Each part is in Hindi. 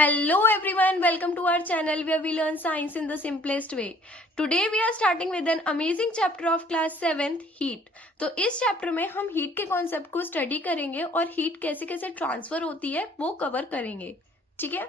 Hello everyone, welcome to our channel where we learn science in the simplest way. Today we are starting with an amazing chapter of class 7th heat. तो इस चैप्टर में हम हीट के कॉन्सेप्ट को स्टडी करेंगे और हीट कैसे कैसे ट्रांसफर होती है वो कवर करेंगे. ठीक है,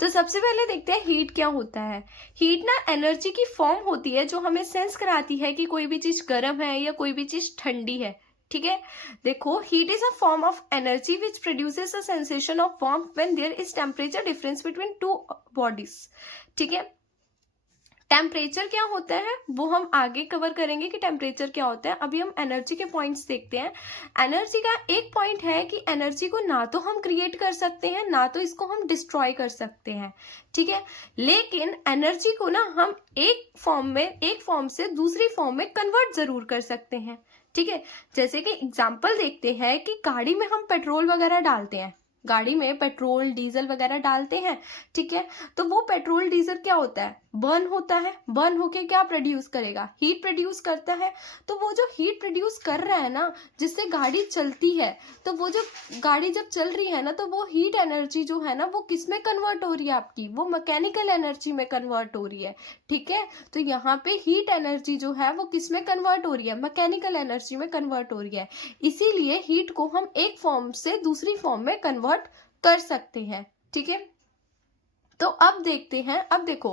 तो सबसे पहले देखते हैं हीट क्या होता है. हीट ना एनर्जी की फॉर्म होती है जो हमें सेंस कराती है कि कोई भी चीज गर्म है या कोई भी चीज ठंडी है. ठीक है, देखो heat is a form of energy which produces a sensation of warmth when there is temperature difference between two bodies. ठीक है, टेम्परेचर क्या होता है वो हम आगे कवर करेंगे कि टेम्परेचर क्या होता है. अभी हम एनर्जी के पॉइंट्स देखते हैं. एनर्जी का एक पॉइंट है कि एनर्जी को ना तो हम क्रिएट कर सकते हैं ना तो इसको हम डिस्ट्रॉय कर सकते हैं. ठीक है, लेकिन एनर्जी को ना हम एक फॉर्म से दूसरी फॉर्म में कन्वर्ट जरूर कर सकते हैं. ठीक है, जैसे कि एग्जाम्पल देखते हैं कि गाड़ी में हम पेट्रोल वगैरह डालते हैं, गाड़ी में पेट्रोल डीजल वगैरह डालते हैं. ठीक है, तो वो पेट्रोल डीजल क्या होता है, बर्न होता है. बर्न होके क्या प्रोड्यूस करेगा, हीट प्रोड्यूस करता है. तो वो जो हीट प्रोड्यूस कर रहा है ना जिससे गाड़ी चलती है, तो वो जो गाड़ी जब चल रही है ना तो वो हीट एनर्जी जो है ना वो किस में कन्वर्ट हो रही है, आपकी वो मैकेनिकल एनर्जी में कन्वर्ट हो रही है. ठीक है, तो यहाँ पे हीट एनर्जी जो है वो किस में कन्वर्ट हो रही है, मैकेनिकल एनर्जी में कन्वर्ट हो रही है. इसीलिए हीट को हम एक फॉर्म से दूसरी फॉर्म में कन्वर्ट कर सकते हैं. ठीक है, तो अब देखते हैं. अब देखो,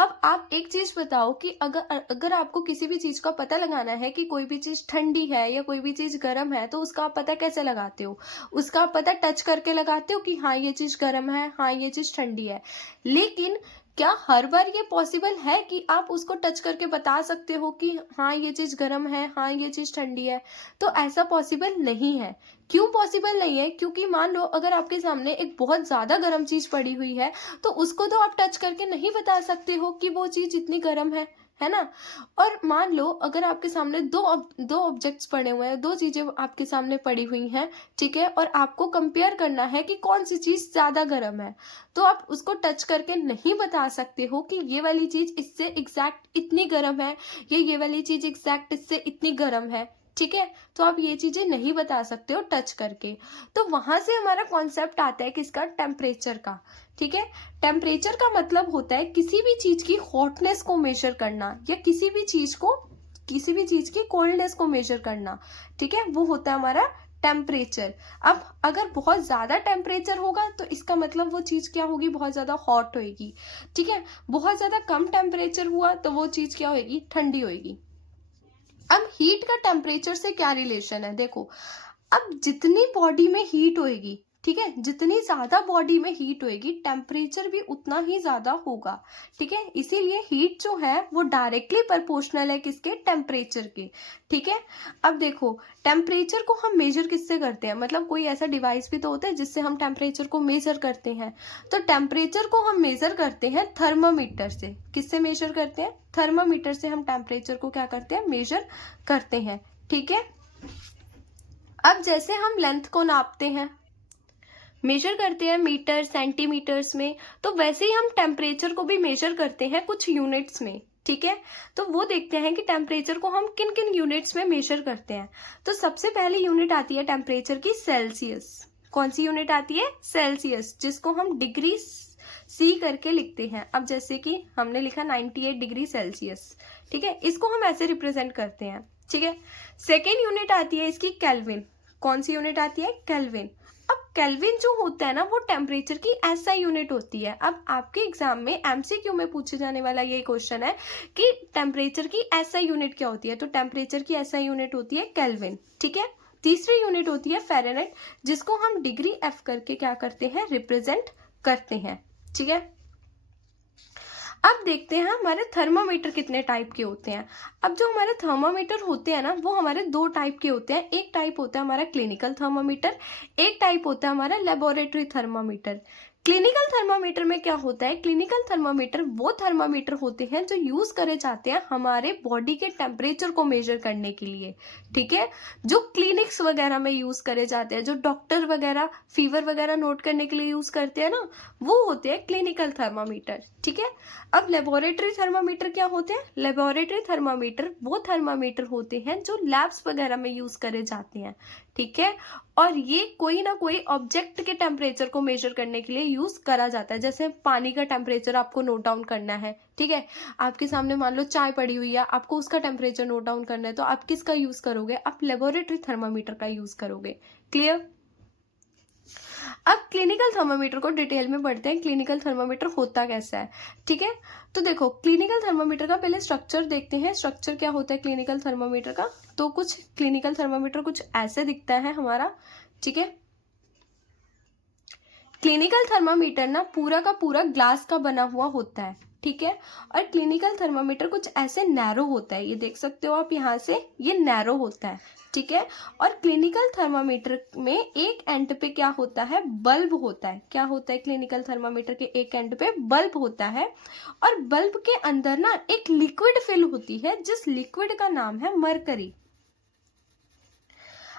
अब आप एक चीज बताओ कि अगर आपको किसी भी चीज का पता लगाना है कि कोई भी चीज ठंडी है या कोई भी चीज गर्म है, तो उसका आप पता कैसे लगाते हो. उसका आप पता टच करके लगाते हो कि हाँ ये चीज गर्म है, हाँ ये चीज ठंडी है. लेकिन क्या हर बार ये पॉसिबल है कि आप उसको टच करके बता सकते हो कि हाँ ये चीज गर्म है, हाँ ये चीज ठंडी है. तो ऐसा पॉसिबल नहीं है. क्यों पॉसिबल नहीं है, क्योंकि मान लो अगर आपके सामने एक बहुत ज्यादा गर्म चीज पड़ी हुई है तो उसको तो आप टच करके नहीं बता सकते हो कि वो चीज इतनी गर्म है ना. और मान लो अगर आपके सामने दो ऑब्जेक्ट्स पड़े हुए हैं, दो चीजें आपके सामने पड़ी हुई हैं. ठीक है, और आपको कंपेयर करना है कि कौन सी चीज ज्यादा गर्म है, तो आप उसको टच करके नहीं बता सकते हो कि ये वाली चीज इससे एग्जैक्ट इतनी गर्म है या ये वाली चीज एग्जैक्ट इससे इतनी गर्म है. ठीक है, तो आप ये चीजें नहीं बता सकते हो टच करके. तो वहां से हमारा कॉन्सेप्ट आता है किसका, टेम्परेचर का. ठीक है, टेम्परेचर का मतलब होता है किसी भी चीज की हॉटनेस को मेजर करना या किसी भी चीज की कोल्डनेस को मेजर करना. ठीक है, वो होता है हमारा टेम्परेचर. अब अगर बहुत ज्यादा टेम्परेचर होगा तो इसका मतलब वो चीज क्या होगी, बहुत ज्यादा हॉट होगी. ठीक है, बहुत ज्यादा कम टेम्परेचर हुआ तो वो चीज क्या होगी, ठंडी होगी. अब हीट का टेम्परेचर से क्या रिलेशन है, देखो अब जितनी बॉडी में हीट होएगी, ठीक है, जितनी ज्यादा बॉडी में हीट होएगी टेम्परेचर भी उतना ही ज्यादा होगा. ठीक है, इसीलिए हीट जो है वो डायरेक्टली प्रोपोर्शनल है किसके, टेम्परेचर के. ठीक है, अब देखो टेम्परेचर को हम मेजर किससे करते हैं, मतलब कोई ऐसा डिवाइस भी तो होता है जिससे हम टेम्परेचर को मेजर करते हैं. तो टेम्परेचर को हम मेजर करते हैं थर्मामीटर से. किससे मेजर करते हैं, थर्मामीटर से हम टेम्परेचर को क्या करते हैं, मेजर करते हैं. ठीक है, अब जैसे हम लेंथ को नापते हैं, मेजर करते हैं मीटर सेंटीमीटर्स में, तो वैसे ही हम टेम्परेचर को भी मेजर करते हैं कुछ यूनिट्स में. ठीक है, तो वो देखते हैं कि टेम्परेचर को हम किन किन यूनिट्स में मेजर करते हैं. तो सबसे पहली यूनिट आती है टेम्परेचर की, सेल्सियस. कौन सी यूनिट आती है, सेल्सियस, जिसको हम डिग्री सी करके लिखते हैं. अब जैसे कि हमने लिखा 98 डिग्री सेल्सियस. ठीक है, इसको हम ऐसे रिप्रेजेंट करते हैं. ठीक है, सेकेंड यूनिट आती है इसकी केल्विन. कौन सी यूनिट आती है, केल्विन. अब केल्विन जो होता है ना वो टेम्परेचर की ऐसा यूनिट होती है. अब आपके एग्जाम में एमसीक्यू में पूछे जाने वाला ये क्वेश्चन है कि टेम्परेचर की ऐसा यूनिट क्या होती है, तो टेम्परेचर की ऐसा यूनिट होती है केल्विन. ठीक है, तीसरी यूनिट होती है फ़ारेनहाइट, जिसको हम डिग्री एफ करके क्या करते हैं, रिप्रेजेंट करते हैं. ठीक है, अब देखते हैं हमारे थर्मामीटर कितने टाइप के होते हैं. अब जो हमारे थर्मामीटर होते हैं ना वो हमारे दो टाइप के होते हैं. एक टाइप होता है हमारा क्लिनिकल थर्मामीटर, एक टाइप होता है हमारा लेबोरेटरी थर्मामीटर. क्लिनिकल थर्मामीटर में क्या होता है, क्लिनिकल थर्मामीटर वो थर्मामीटर होते हैं जो यूज करे जाते हैं हमारे बॉडी के टेम्परेचर को मेजर करने के लिए. ठीक है, जो क्लिनिक्स वगैरह में यूज करे जाते हैं, जो डॉक्टर वगैरह फीवर वगैरह नोट करने के लिए यूज करते हैं ना, वो होते हैं क्लिनिकल थर्मामीटर. ठीक है, अब लेबोरेटरी थर्मामीटर क्या होते हैं, लेबोरेटरी थर्मामीटर वो थर्मामीटर होते हैं जो लैब्स वगैरह में यूज करे जाते हैं. ठीक है। और ये कोई ना कोई ऑब्जेक्ट के टेम्परेचर को मेजर करने के लिए यूज करा जाता है। जैसे पानी का टेम्परेचर आपको नोट डाउन करना है, ठीक है, आपके सामने मान लो चाय पड़ी हुई है, आपको उसका टेम्परेचर नोट डाउन करना है, तो आप किसका यूज करोगे? आप लेबोरेटरी थर्मामीटर का यूज करोगे। क्लियर? अब क्लिनिकल थर्मामीटर को डिटेल में पढ़ते हैं, क्लिनिकल थर्मामीटर होता कैसा है, ठीक है। तो देखो, क्लिनिकल थर्मामीटर का पहले स्ट्रक्चर देखते हैं। स्ट्रक्चर क्या होता है क्लिनिकल थर्मामीटर का? तो कुछ क्लिनिकल थर्मामीटर कुछ ऐसे दिखता है हमारा, ठीक है। क्लिनिकल थर्मामीटर ना पूरा का पूरा ग्लास का बना हुआ होता है, ठीक है। और क्लिनिकल थर्मामीटर कुछ ऐसे नैरो होता है, ये देख सकते हो आप यहाँ से, ये नैरो होता है, ठीक है। और क्लिनिकल थर्मामीटर में एक एंड पे क्या होता है? बल्ब होता है। क्या होता है? क्लिनिकल थर्मामीटर के एक एंड पे बल्ब होता है, और बल्ब के अंदर ना एक लिक्विड फिल होती है, जिस लिक्विड का नाम है मरकरी।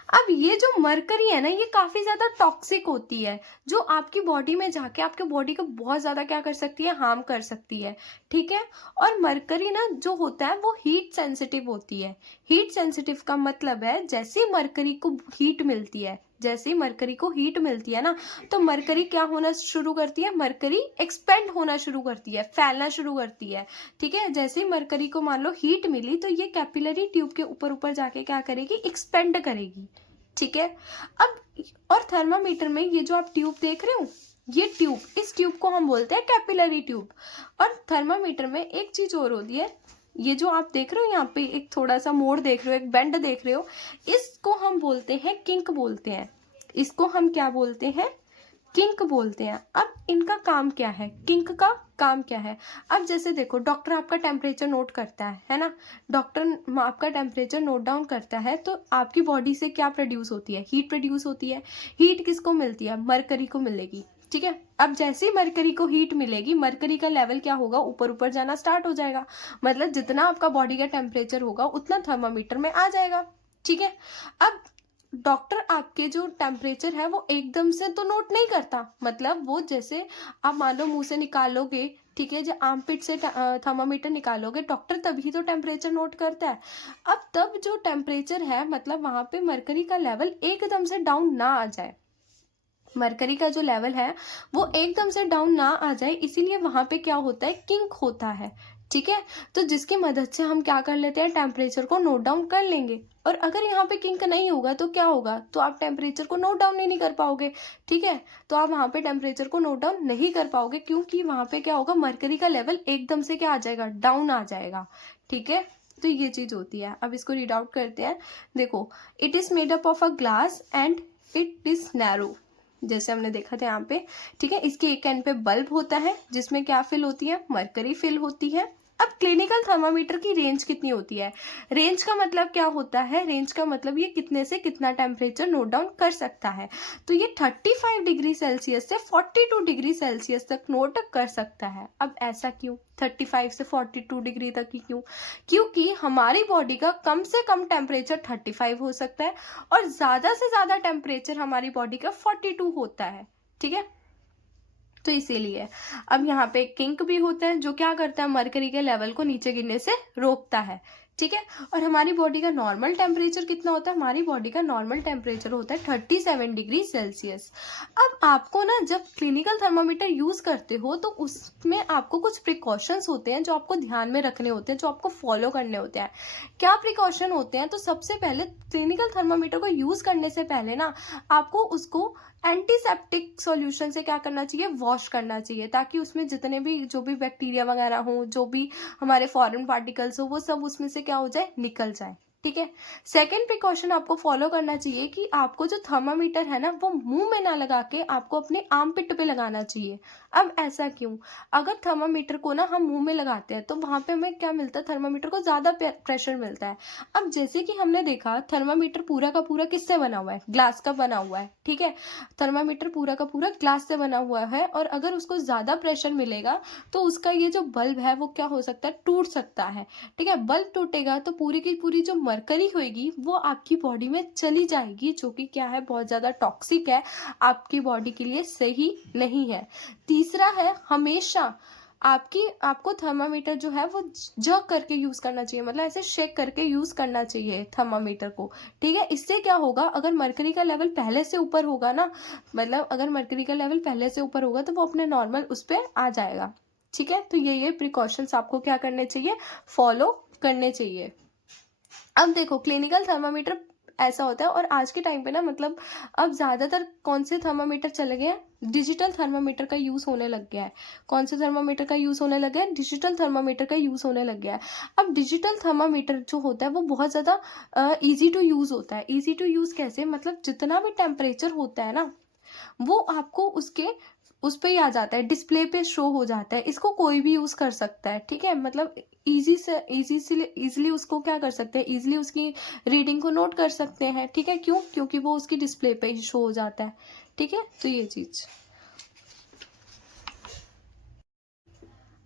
अब ये जो मरकरी है ना, ये काफी ज्यादा टॉक्सिक होती है, जो आपकी बॉडी में जाके आपके बॉडी को बहुत ज्यादा क्या कर सकती है? हार्म कर सकती है, ठीक है। और मरकरी ना जो होता है वो हीट सेंसिटिव होती है। हीट सेंसिटिव का मतलब है जैसे ही मरकरी को हीट मिलती है, जैसे ही मरकरी को हीट मिलती है ना, तो मरकरी क्या होना शुरू करती है? मरकरी एक्सपेंड होना शुरू करती है, फैलना शुरू करती है, ठीक है। जैसे ही मरकरी को मान लो हीट मिली, तो ये कैपिलरी ट्यूब के ऊपर ऊपर जाके क्या करेगी? एक्सपेंड करेगी, ठीक है। अब और थर्मामीटर में ये जो आप ट्यूब देख रहे हो, ये ट्यूब, इस ट्यूब को हम बोलते हैं कैपिलरी ट्यूब। और थर्मामीटर में एक चीज और होती है, ये जो आप देख रहे हो यहाँ पे एक थोड़ा सा मोड़ देख रहे हो, एक बेंड देख रहे हो, इसको हम बोलते हैं किंक बोलते हैं। इसको हम क्या बोलते हैं? किंक बोलते हैं। अब इनका काम क्या है? किंक का काम क्या है? अब जैसे देखो, डॉक्टर आपका टेम्परेचर नोट करता है ना, डॉक्टर आपका टेम्परेचर नोट डाउन करता है, तो आपकी बॉडी से क्या प्रोड्यूस होती है? हीट प्रोड्यूस होती है। हीट किसको मिलती है? मरकरी को मिलेगी, ठीक है। अब जैसे ही मरकरी को हीट मिलेगी, मरकरी का लेवल क्या होगा? ऊपर ऊपर जाना स्टार्ट हो जाएगा। मतलब जितना आपका बॉडी का टेम्परेचर होगा उतना थर्मामीटर में आ जाएगा, ठीक है। अब डॉक्टर आपके जो टेम्परेचर है वो एकदम से तो नोट नहीं करता, मतलब वो जैसे आप मान लो मुंह से निकालोगे, ठीक है, जो आर्मपिट से थर्मामीटर निकालोगे, डॉक्टर तभी तो टेम्परेचर नोट करता है। अब तब जो टेम्परेचर है, मतलब वहां पे मरकरी का लेवल एकदम से डाउन ना आ जाए, मरकरी का जो लेवल है वो एकदम से डाउन ना आ जाए, इसीलिए वहां पे क्या होता है? किंक होता है, ठीक है। तो जिसकी मदद से हम क्या कर लेते हैं? टेम्परेचर को नोट डाउन कर लेंगे। और अगर यहाँ पे किंक नहीं होगा तो क्या होगा? तो आप टेम्परेचर को नोट डाउन ही नहीं कर पाओगे, ठीक है। तो आप वहां पे टेम्परेचर को नोट डाउन नहीं कर पाओगे, क्योंकि वहां पे क्या होगा? मरकरी का लेवल एकदम से क्या आ जाएगा? डाउन आ जाएगा, ठीक है। तो ये चीज होती है। अब इसको रीड आउट करते हैं। देखो, it is made up of a glass and it is narrow, जैसे हमने देखा था यहाँ पे, ठीक है। इसके एक एंड पे बल्ब होता है, जिसमें क्या फिल होती है? मरकरी फिल होती है। अब क्लिनिकल थर्मामीटर की रेंज कितनी होती है? रेंज का मतलब क्या होता है? रेंज का मतलब ये कितने से कितना टेम्परेचर नोट डाउन कर सकता है। तो ये 35 डिग्री सेल्सियस से 42 डिग्री सेल्सियस तक नोट कर सकता है। अब ऐसा क्यों 35 से 42 डिग्री तक ही क्यों? क्योंकि हमारी बॉडी का कम से कम टेम्परेचर 35 हो सकता है, और ज्यादा से ज्यादा टेम्परेचर हमारी बॉडी का 42 होता है, ठीक है। तो इसीलिए अब यहाँ पे किंक भी होता है, जो क्या करता है? मरकरी के लेवल को नीचे गिरने से रोकता है, ठीक है। और हमारी बॉडी का नॉर्मल टेम्परेचर कितना होता है? हमारी बॉडी का नॉर्मल टेम्परेचर होता है 37 डिग्री सेल्सियस। अब आपको ना जब क्लिनिकल थर्मामीटर यूज करते हो, तो उसमें आपको कुछ प्रिकॉशंस होते हैं जो आपको ध्यान में रखने होते हैं, जो आपको फॉलो करने होते हैं। क्या प्रिकॉशन होते हैं? तो सबसे पहले क्लिनिकल थर्मामीटर को यूज करने से पहले ना आपको उसको एंटीसेप्टिक सॉल्यूशन से क्या करना चाहिए? वॉश करना चाहिए, ताकि उसमें जितने भी जो भी बैक्टीरिया वगैरह हो, जो भी हमारे फॉरेन पार्टिकल्स हो, वो सब उसमें से क्या हो जाए? निकल जाए, ठीक है। सेकेंड प्रिकॉशन आपको फॉलो करना चाहिए कि आपको जो थर्मामीटर है ना, वो मुंह में ना लगा के आपको अपने आर्मपिट पे लगाना चाहिए। अब ऐसा क्यों? अगर थर्मामीटर को ना हम मुंह में लगाते हैं, तो वहां पे हमें क्या मिलता है? थर्मामीटर को ज्यादा प्रेशर मिलता है। अब जैसे कि हमने देखा, थर्मामीटर पूरा का पूरा किससे बना हुआ है? ग्लास का बना हुआ है, ठीक है। थर्मामीटर पूरा का पूरा ग्लास से बना हुआ है, और अगर उसको ज्यादा प्रेशर मिलेगा तो उसका ये जो बल्ब है वो क्या हो सकता है? टूट सकता है, ठीक है। बल्ब टूटेगा तो पूरी की पूरी जो मरकरी होगी वो आपकी बॉडी में चली जाएगी, जो कि क्या है? बहुत ज्यादा टॉक्सिक है, आपकी बॉडी के लिए सही नहीं है। तीसरा है, हमेशा आपको थर्मामीटर जो है वो जग करके यूज करना चाहिए, मतलब ऐसे शेक करके यूज करना चाहिए थर्मामीटर को, ठीक है। इससे क्या होगा, अगर मरकरी का लेवल पहले से ऊपर होगा ना, मतलब अगर मरकरी का लेवल पहले से ऊपर होगा तो वो अपने नॉर्मल उस पर आ जाएगा, ठीक है। तो ये प्रिकॉशंस आपको क्या करने चाहिए, फॉलो करने चाहिए। अब देखो क्लिनिकल थर्मामीटर ऐसा होता है, और आज के टाइम पे ना मतलब अब ज्यादातर कौन से थर्मामीटर चले गए हैं, डिजिटल थर्मामीटर का यूज होने लग गया है। कौन से थर्मामीटर का यूज होने लग गया है, डिजिटल थर्मामीटर का यूज होने लग गया है। अब डिजिटल थर्मामीटर जो होता है वो बहुत ज्यादा इजी टू यूज होता है। इजी टू यूज कैसे, मतलब जितना भी टेम्परेचर होता है ना वो आपको उसके उस पे ही आ जाता है, डिस्प्ले पे शो हो जाता है। इसको कोई भी यूज कर सकता है, ठीक है। मतलब इजीली उसको क्या कर सकते हैं, इजीली उसकी रीडिंग को नोट कर सकते हैं, ठीक है। क्यों, क्योंकि वो उसकी डिस्प्ले पे ही शो हो जाता है, ठीक है। तो ये चीज।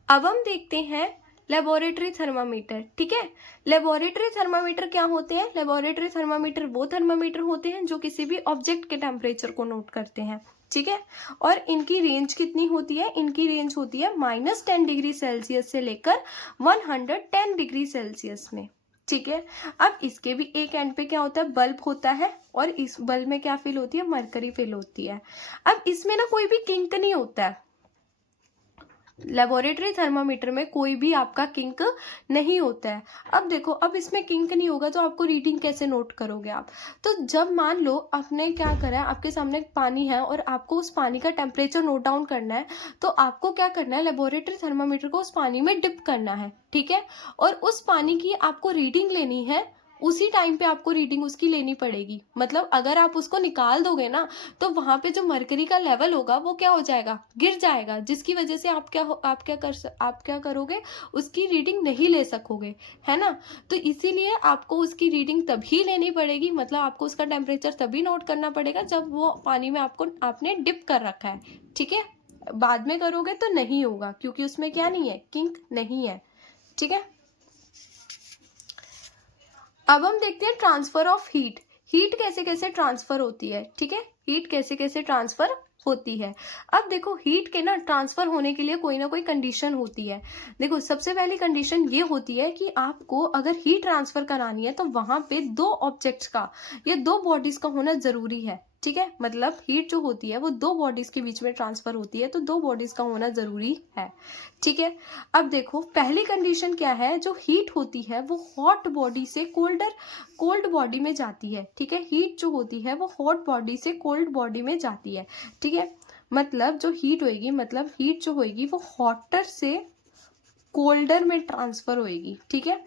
अब हम देखते हैं लेबोरेटरी थर्मामीटर, ठीक है। लेबोरेटरी थर्मामीटर क्या होते हैं, लेबोरेटरी थर्मामीटर वो थर्मामीटर होते हैं जो किसी भी ऑब्जेक्ट के टेम्परेचर को नोट करते हैं, ठीक है। और इनकी रेंज कितनी होती है, इनकी रेंज होती है -10 डिग्री सेल्सियस से लेकर 110 डिग्री सेल्सियस में, ठीक है। अब इसके भी एक एंड पे क्या होता है, बल्ब होता है, और इस बल्ब में क्या फिल होती है, मरकरी फिल होती है। अब इसमें ना कोई भी किंक नहीं होता है, लेबोरेटरी थर्मामीटर में कोई भी आपका किंक नहीं होता है। अब देखो, अब इसमें किंक नहीं होगा तो आपको रीडिंग कैसे नोट करोगे आप। तो जब मान लो आपने क्या करा है, आपके सामने पानी है और आपको उस पानी का टेम्परेचर नोट डाउन करना है, तो आपको क्या करना है, लेबोरेटरी थर्मामीटर को उस पानी में डिप करना है, ठीक है। और उस पानी की आपको रीडिंग लेनी है, उसी टाइम पे आपको रीडिंग उसकी लेनी पड़ेगी। मतलब अगर आप उसको निकाल दोगे ना तो वहां पे जो मरकरी का लेवल होगा वो क्या हो जाएगा, गिर जाएगा, जिसकी वजह से आप क्या करोगे, उसकी रीडिंग नहीं ले सकोगे, है ना। तो इसीलिए आपको उसकी रीडिंग तभी लेनी पड़ेगी, मतलब आपको उसका टेम्परेचर तभी नोट करना पड़ेगा जब वो पानी में आपने डिप कर रखा है, ठीक है। बाद में करोगे तो नहीं होगा, क्योंकि उसमें क्या नहीं है, किंक नहीं है, ठीक है। अब हम देखते हैं ट्रांसफर ऑफ हीट। हीट कैसे कैसे ट्रांसफर होती है, ठीक है। हीट कैसे कैसे ट्रांसफर होती है। अब देखो हीट के ना ट्रांसफर होने के लिए कोई ना कोई कंडीशन होती है। देखो सबसे पहली कंडीशन ये होती है कि आपको अगर हीट ट्रांसफर करानी है तो वहां पे दो ऑब्जेक्ट्स का या दो बॉडीज का होना जरूरी है, ठीक है। मतलब हीट जो होती है वो दो बॉडीज के बीच में ट्रांसफर होती है, तो दो बॉडीज का होना जरूरी है, ठीक है। अब देखो पहली कंडीशन क्या है, जो हीट होती है वो हॉट बॉडी से कोल्ड बॉडी में जाती है, ठीक है। हीट जो होती है वो हॉट बॉडी से कोल्ड बॉडी में जाती है, ठीक है। मतलब जो हीट होएगी, मतलब हीट जो होएगी वो हॉटर से कोल्डर में ट्रांसफर होएगी, ठीक है।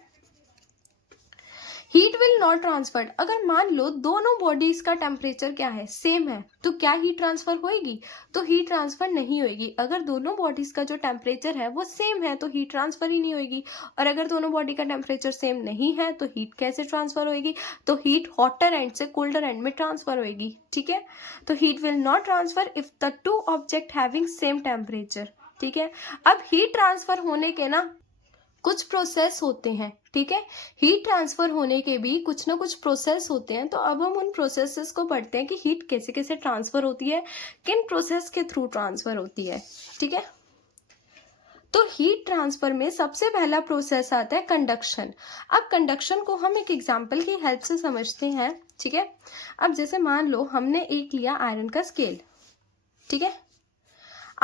हीट विल नॉट ट्रांसफर्ड, अगर मान लो दोनों बॉडीज का टेम्परेचर क्या है, सेम है, तो क्या हीट ट्रांसफर होएगी, तो हीट ट्रांसफर नहीं होएगी। अगर दोनों बॉडीज का जो टेम्परेचर है वो सेम है तो हीट ट्रांसफर ही नहीं होएगी। और अगर दोनों बॉडी का टेम्परेचर सेम नहीं है तो हीट कैसे ट्रांसफर होएगी, तो हीट हॉटर एंड से कोल्डर एंड में ट्रांसफर होएगी, ठीक है। तो heat will not transfer if the two object having same temperature, ठीक है। अब हीट ट्रांसफर होने के ना कुछ प्रोसेस होते हैं, ठीक है। हीट ट्रांसफर होने के भी कुछ ना कुछ प्रोसेस होते हैं। तो अब हम उन प्रोसेसेस को पढ़ते हैं कि हीट कैसे कैसे ट्रांसफर होती है, किन प्रोसेस के थ्रू ट्रांसफर होती है, ठीक है। तो हीट ट्रांसफर में सबसे पहला प्रोसेस आता है कंडक्शन। अब कंडक्शन को हम एक एग्जांपल की हेल्प से समझते हैं, ठीक है। अब जैसे मान लो हमने एक लिया आयरन का स्केल, ठीक है।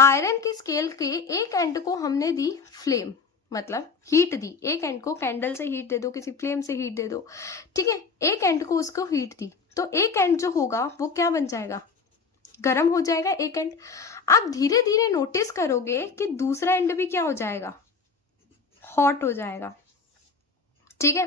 आयरन के स्केल के एक एंड को हमने दी फ्लेम, मतलब हीट दी, एक एंड को कैंडल से हीट दे दो, किसी फ्लेम से हीट दे दो, ठीक है। एक एंड को उसको हीट दी तो एक एंड जो होगा वो क्या बन जाएगा, गर्म हो जाएगा एक एंड। आप धीरे धीरे नोटिस करोगे कि दूसरा एंड भी क्या हो जाएगा, हॉट हो जाएगा, ठीक है।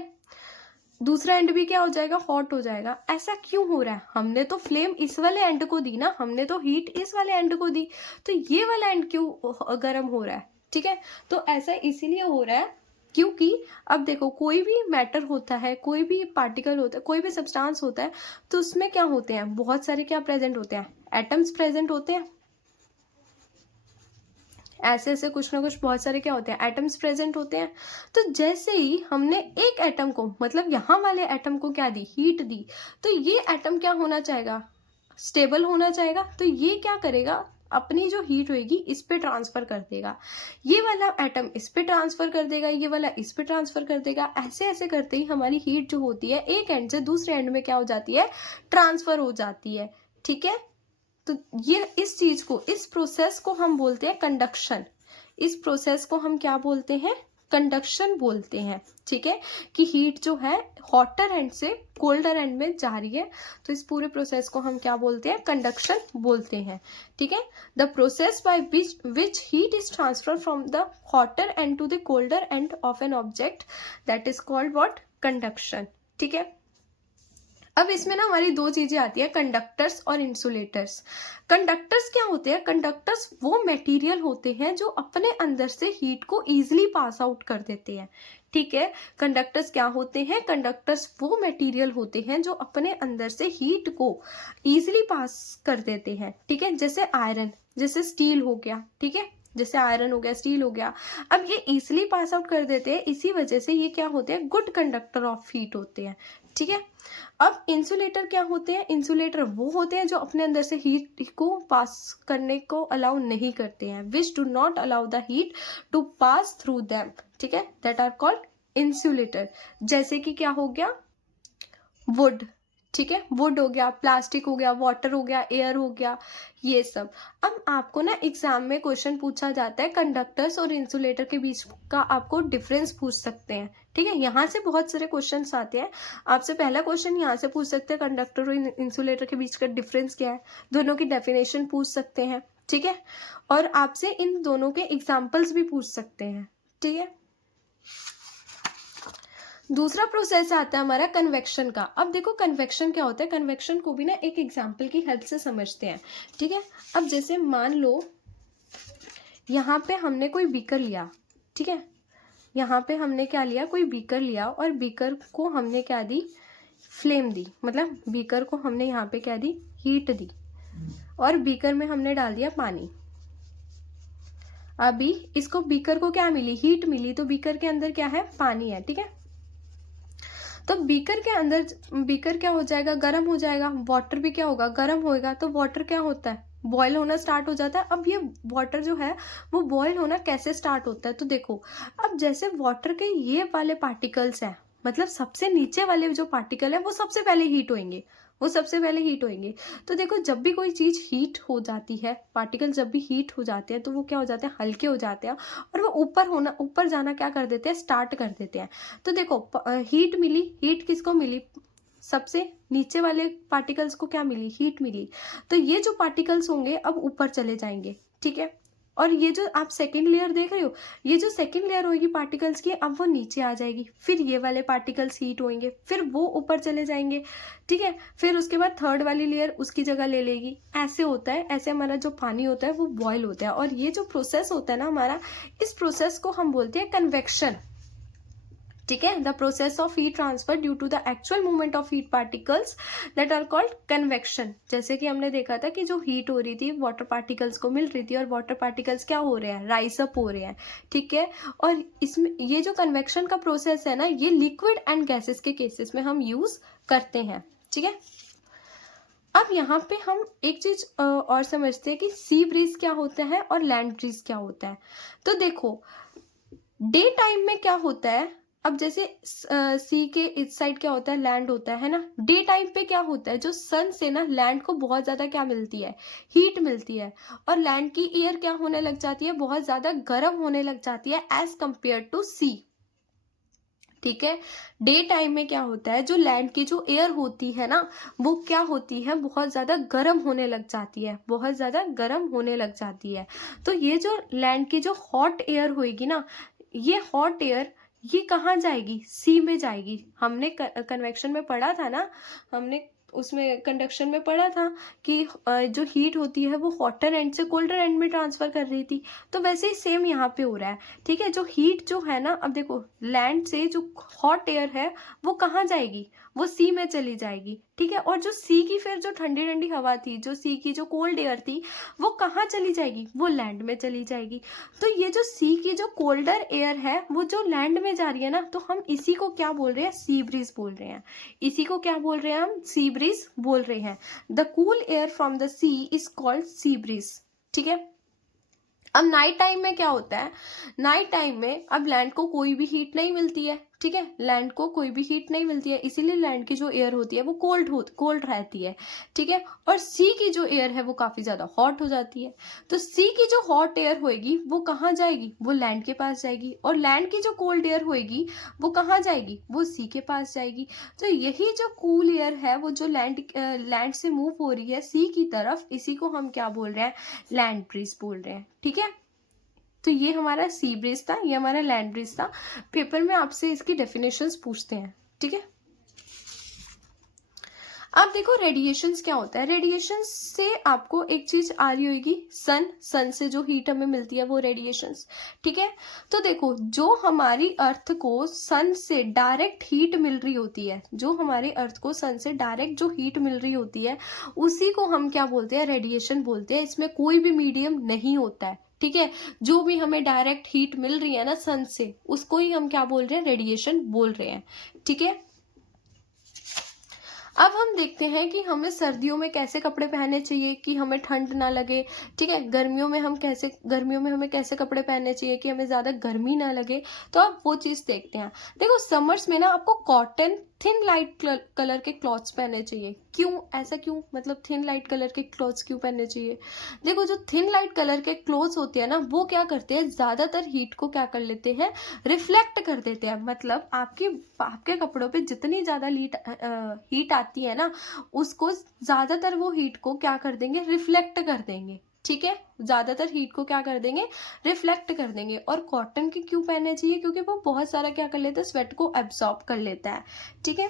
दूसरा एंड भी क्या हो जाएगा, हॉट हो जाएगा। ऐसा क्यों हो रहा है, हमने तो फ्लेम इस वाले एंड को दी ना, हमने तो हीट इस वाले एंड को दी, तो ये वाला एंड क्यों गर्म हो रहा है, ठीक है। तो ऐसा इसीलिए हो रहा है क्योंकि अब देखो कोई भी मैटर होता है, कोई भी पार्टिकल होता है, कोई भी सब्सटेंस होता है, तो उसमें क्या होते हैं, बहुत सारे क्या प्रेजेंट होते हैं, एटम्स प्रेजेंट होते हैं। ऐसे ऐसे कुछ ना कुछ बहुत सारे क्या होते हैं, एटम्स प्रेजेंट होते हैं। तो जैसे ही हमने एक एटम को, मतलब यहाँ वाले एटम को क्या दी, हीट दी, तो ये एटम क्या होना चाहेगा, स्टेबल होना चाहेगा। तो ये क्या करेगा, अपनी जो हीट होएगी इस पे ट्रांसफर कर देगा, ये वाला एटम इस पे ट्रांसफर कर देगा, ये वाला इस पे ट्रांसफर कर देगा। ऐसे ऐसे करते ही हमारी हीट जो होती है एक एंड से दूसरे एंड में क्या हो जाती है, ट्रांसफर हो जाती है। ठीक है, तो ये इस चीज को, इस प्रोसेस को हम बोलते हैं कंडक्शन। इस प्रोसेस को हम क्या बोलते हैं, कंडक्शन बोलते हैं। ठीक है, कि हीट जो है हॉटर एंड से कोल्डर एंड में जा रही है, तो इस पूरे प्रोसेस को हम क्या बोलते हैं, कंडक्शन बोलते हैं। ठीक है, the process by which heat is transfer from the hotter end to the colder end of an object, that is called what, conduction. ठीक है, अब इसमें ना हमारी दो चीजें आती है, कंडक्टर्स और इंसुलेटर्स। कंडक्टर्स क्या होते हैं, कंडक्टर्स वो मटेरियल होते हैं जो अपने अंदर से हीट को इजीली पास आउट कर देते हैं। ठीक है, कंडक्टर्स क्या होते हैं, कंडक्टर्स वो मटेरियल होते हैं जो अपने अंदर से हीट को इजीली पास कर देते हैं। ठीक है, जैसे आयरन, जैसे स्टील हो गया। ठीक है, जैसे आयरन हो गया, स्टील हो गया, अब ये इजीली पास आउट कर देते हैं, इसी वजह से ये क्या होते हैं, गुड कंडक्टर ऑफ हीट होते हैं। ठीक है, अब इंसुलेटर क्या होते हैं, इंसुलेटर वो होते हैं जो अपने अंदर से हीट को पास करने को अलाउ नहीं करते हैं, which do not allow the heat to pass through them. ठीक है, दैट आर कॉल्ड इंसुलेटर। जैसे कि क्या हो गया, वुड। ठीक है, वुड हो गया, प्लास्टिक हो गया, वाटर हो गया, एयर हो गया, ये सब। अब आपको ना एग्जाम में क्वेश्चन पूछा जाता है, कंडक्टर्स और इंसुलेटर के बीच का आपको डिफरेंस पूछ सकते हैं। ठीक है, यहाँ से बहुत सारे क्वेश्चंस आते हैं, आपसे पहला क्वेश्चन यहाँ से पूछ सकते हैं, कंडक्टर और इंसुलेटर के बीच का डिफरेंस क्या है, दोनों की डेफिनेशन पूछ सकते हैं। ठीक है, और आपसे इन दोनों के एग्जाम्पल्स भी पूछ सकते हैं। ठीक है, दूसरा प्रोसेस आता है हमारा कन्वेक्शन का। अब देखो कन्वेक्शन क्या होता है, कन्वेक्शन को भी ना एक एग्जांपल की हेल्प से समझते हैं। ठीक है, अब जैसे मान लो यहाँ पे हमने कोई बीकर लिया। ठीक है, यहाँ पे हमने क्या लिया, कोई बीकर लिया, और बीकर को हमने क्या दी, फ्लेम दी, मतलब बीकर को हमने यहाँ पे क्या दी, हीट दी, और बीकर में हमने डाल दिया पानी। अभी इसको बीकर को क्या मिली, हीट मिली, तो बीकर के अंदर क्या है, पानी है। ठीक है, तो बीकर के अंदर, बीकर क्या हो जाएगा, गर्म हो जाएगा, वाटर भी क्या होगा, गर्म होएगा, तो वाटर क्या होता है, बॉयल होना स्टार्ट हो जाता है। अब ये वाटर जो है वो बॉयल होना कैसे स्टार्ट होता है, तो देखो, अब जैसे वाटर के ये वाले पार्टिकल्स हैं, मतलब सबसे नीचे वाले जो पार्टिकल है वो सबसे पहले हीट होंगे, वो सबसे पहले हीट होंगे। तो देखो, जब भी कोई चीज हीट हो जाती है, पार्टिकल जब भी हीट हो जाते हैं, तो वो क्या हो जाते हैं, हल्के हो जाते हैं, और वो ऊपर जाना क्या कर देते हैं, स्टार्ट कर देते हैं। तो देखो, हीट मिली, हीट किसको मिली, सबसे नीचे वाले पार्टिकल्स को क्या मिली, हीट मिली, तो ये जो पार्टिकल्स होंगे अब ऊपर चले जाएंगे। ठीक है, और ये जो आप सेकेंड लेयर देख रहे हो, ये जो सेकेंड लेयर होगी पार्टिकल्स की, अब वो नीचे आ जाएगी, फिर ये वाले पार्टिकल्स हीट होंगे, फिर वो ऊपर चले जाएंगे। ठीक है, फिर उसके बाद थर्ड वाली लेयर उसकी जगह ले लेगी। ऐसे होता है, ऐसे हमारा जो पानी होता है वो बॉयल होता है, और ये जो प्रोसेस होता है ना हमारा, इस प्रोसेस को हम बोलते हैं कन्वेक्शन। ठीक है, the process of heat transfer due to the actual movement of heat particles that are called convection. जैसे कि हमने देखा था कि जो हीट हो रही थी वाटर पार्टिकल्स को मिल रही थी, और वाटर पार्टिकल्स क्या हो रहे हैं, राइज अप हो रहे हैं। ठीक है, और इसमें ये जो कन्वेक्शन का प्रोसेस है ना, ये लिक्विड एंड गैसेस के केसेस में हम यूज करते हैं। ठीक है, अब यहाँ पे हम एक चीज और समझते हैं कि सी ब्रीज क्या होता है और लैंड ब्रीज क्या होता है। तो देखो, डे टाइम में क्या होता है, अब जैसे सी के इस साइड क्या होता है, लैंड होता है ना, डे टाइम पे क्या होता है, जो सन से ना लैंड को बहुत ज्यादा क्या मिलती है, हीट मिलती है, और लैंड की एयर क्या होने लग जाती है, बहुत ज्यादा गर्म होने लग जाती है एज कंपेयर टू सी। ठीक है, डे टाइम में क्या होता है, जो लैंड की जो एयर होती है ना, वो क्या होती है, बहुत ज्यादा गर्म होने लग जाती है, बहुत ज्यादा गर्म होने लग जाती है। तो ये जो लैंड की जो हॉट एयर होगी ना, ये हॉट एयर ये कहाँ जाएगी, सी में जाएगी। हमने कन्वेक्शन में पढ़ा था ना, हमने उसमें कंडक्शन में पढ़ा था कि जो हीट होती है वो हॉटर एंड से कोल्डर एंड में ट्रांसफर कर रही थी, तो वैसे ही सेम यहाँ पे हो रहा है। ठीक है, जो हीट जो है ना, अब देखो लैंड से जो हॉट एयर है वो कहाँ जाएगी, वो सी में चली जाएगी। ठीक है, और जो सी की फिर जो ठंडी ठंडी हवा थी, जो सी की जो कोल्ड एयर थी, वो कहाँ चली जाएगी, वो लैंड में चली जाएगी। तो ये जो सी की जो कोल्डर एयर है वो जो लैंड में जा रही है ना, तो हम इसी को क्या बोल रहे हैं, सी ब्रीज बोल रहे हैं। इसी को क्या बोल रहे हैं हम, सी ब्रीज बोल रहे हैं। The cool air from the sea is called sea breeze. ठीक है। अब नाइट टाइम में क्या होता है, नाइट टाइम में अब लैंड को कोई भी हीट नहीं मिलती है, ठीक है, लैंड को कोई भी हीट नहीं मिलती है, इसीलिए लैंड की जो एयर होती है वो कोल्ड रहती है, ठीक है। और सी की जो एयर है वो काफी ज्यादा हॉट हो जाती है। तो सी की जो हॉट एयर होएगी वो कहाँ जाएगी, वो लैंड के पास जाएगी, और लैंड की जो कोल्ड एयर होएगी वो कहाँ जाएगी, वो सी के पास जाएगी। तो यही जो कूल एयर है वो जो लैंड से मूव हो रही है सी की तरफ, इसी को हम क्या बोल रहे हैं, लैंड ब्रीज बोल रहे हैं, ठीक है। तो ये हमारा सी ब्रीज था, ये हमारा लैंड ब्रीज था। पेपर में आपसे इसकी डेफिनेशंस पूछते हैं, ठीक है। अब देखो रेडिएशंस क्या होता है, रेडिएशन से आपको एक चीज आ रही होगी, सन से जो हीट हमें मिलती है वो रेडिएशंस, ठीक है। तो देखो जो हमारी अर्थ को सन से डायरेक्ट हीट मिल रही होती है, जो हमारी अर्थ को सन से डायरेक्ट जो हीट मिल रही होती है उसी को हम क्या बोलते हैं, रेडिएशन बोलते हैं। इसमें कोई भी मीडियम नहीं होता है, ठीक है। जो भी हमें डायरेक्ट हीट मिल रही है ना सन से, उसको ही हम क्या बोल रहे हैं, रेडिएशन बोल रहे हैं, ठीक है। अब हम देखते हैं कि हमें सर्दियों में कैसे कपड़े पहनने चाहिए कि हमें ठंड ना लगे, ठीक है। गर्मियों में हमें कैसे कपड़े पहनने चाहिए कि हमें ज्यादा गर्मी ना लगे। तो अब वो चीज देखते हैं। देखो समर्स में ना आपको कॉटन थिन लाइट कलर के क्लॉथ्स पहनने चाहिए। क्यों, ऐसा क्यों, मतलब थिन लाइट कलर के क्लॉथ्स क्यों पहनने चाहिए। देखो जो थिन लाइट कलर के क्लॉथ्स होते हैं ना वो क्या करते हैं, ज्यादातर हीट को क्या कर लेते हैं, रिफ्लेक्ट कर देते हैं। मतलब आपके कपड़ों पे जितनी ज्यादा हीट आती है ना, उसको ज्यादातर वो हीट को क्या कर देंगे, रिफ्लेक्ट कर देंगे, ठीक है। ज्यादातर हीट को क्या कर देंगे, रिफ्लेक्ट कर देंगे। और कॉटन की क्यों पहनने चाहिए, क्योंकि वो बहुत सारा क्या कर लेता है, स्वेट को एब्सॉर्ब कर लेता है, ठीक है।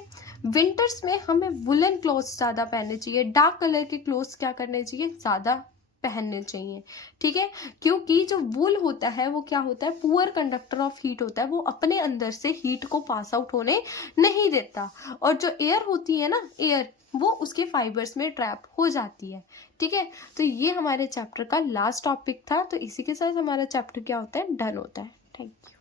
विंटर्स में हमें वुलन क्लोथ्स ज्यादा पहनने चाहिए, डार्क कलर के क्लोथ्स क्या करने चाहिए, ज्यादा पहनने चाहिए, ठीक है। क्योंकि जो वुल होता है वो क्या होता है, पुअर कंडक्टर ऑफ हीट होता है, वो अपने अंदर से हीट को पास आउट होने नहीं देता। और जो एयर होती है ना, एयर वो उसके फाइबर्स में ट्रैप हो जाती है, ठीक है। तो ये हमारे चैप्टर का लास्ट टॉपिक था। तो इसी के साथ हमारा चैप्टर क्या होता है, डन होता है। Thank you.